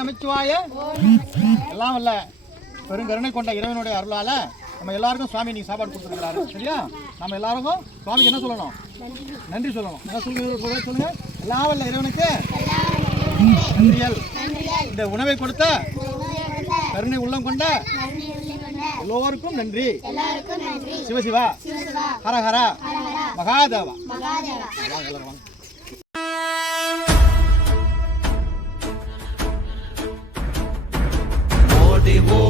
நமச்சிவாய. எல்லாம் இல்ல பெருங்கருணை கொண்ட இறைவனுடைய அருளால நம்ம எல்லாருக்கும் சுவாமி நீங்க சாப்பாடு கொடுத்துருக்காரு சரியா? நம்ம எல்லாருக்கும் சுவாமிக்கு என்ன சொல்லணும்? நன்றி சொல்லணும். என்ன சொல்லுங்க சொல்லுங்க, எல்லாம் வல்ல இறைவனுக்கு? நன்றியல் இந்த உணவை கொடுத்த கருணை உள்ளம் கொண்ட எல்லோருக்கும் நன்றி. சிவசிவா. ஹர ஹர மகாதேவா.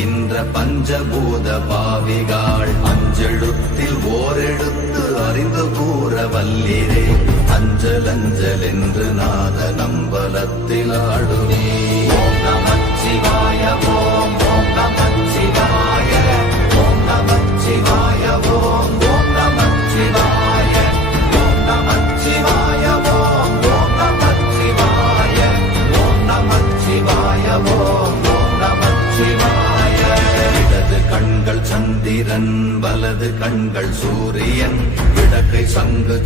ஓதுகின்ற பஞ்சபூத பாவிகாள் அஞ்செழுத்தில் ஓரெழுத்து அறிந்து கூற வல்லிரே. அஞ்சல் அஞ்சல் என்று நாத நம்பலத்தில் ஆடுவே சந்திரன் வலது கண்கள் சூரியன் இடக்கை சங்கு